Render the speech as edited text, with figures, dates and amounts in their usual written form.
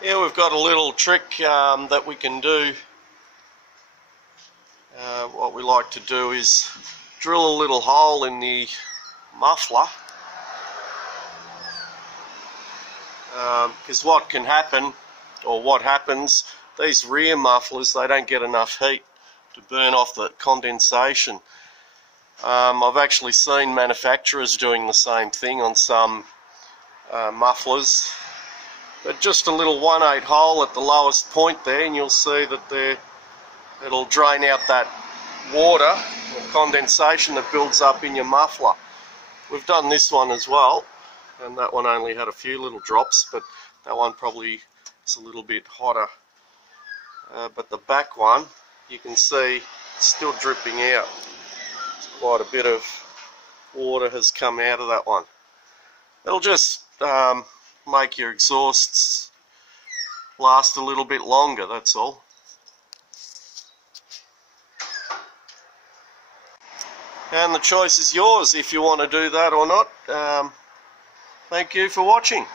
Here we've got a little trick that we can do. What we like to do is drill a little hole in the muffler, because what can happen, or what happens, these rear mufflers, they don't get enough heat to burn off the condensation. I've actually seen manufacturers doing the same thing on some mufflers, but just a little 1/8 hole at the lowest point there, and you'll see that it'll drain out that water or condensation that builds up in your muffler. We've done this one as well, and that one only had a few little drops, but that one probably is a little bit hotter. But the back one, you can see it's still dripping out. Quite a bit of water has come out of that one. It'll just make your exhausts last a little bit longer, that's all. And the choice is yours if you want to do that or not. Thank you for watching.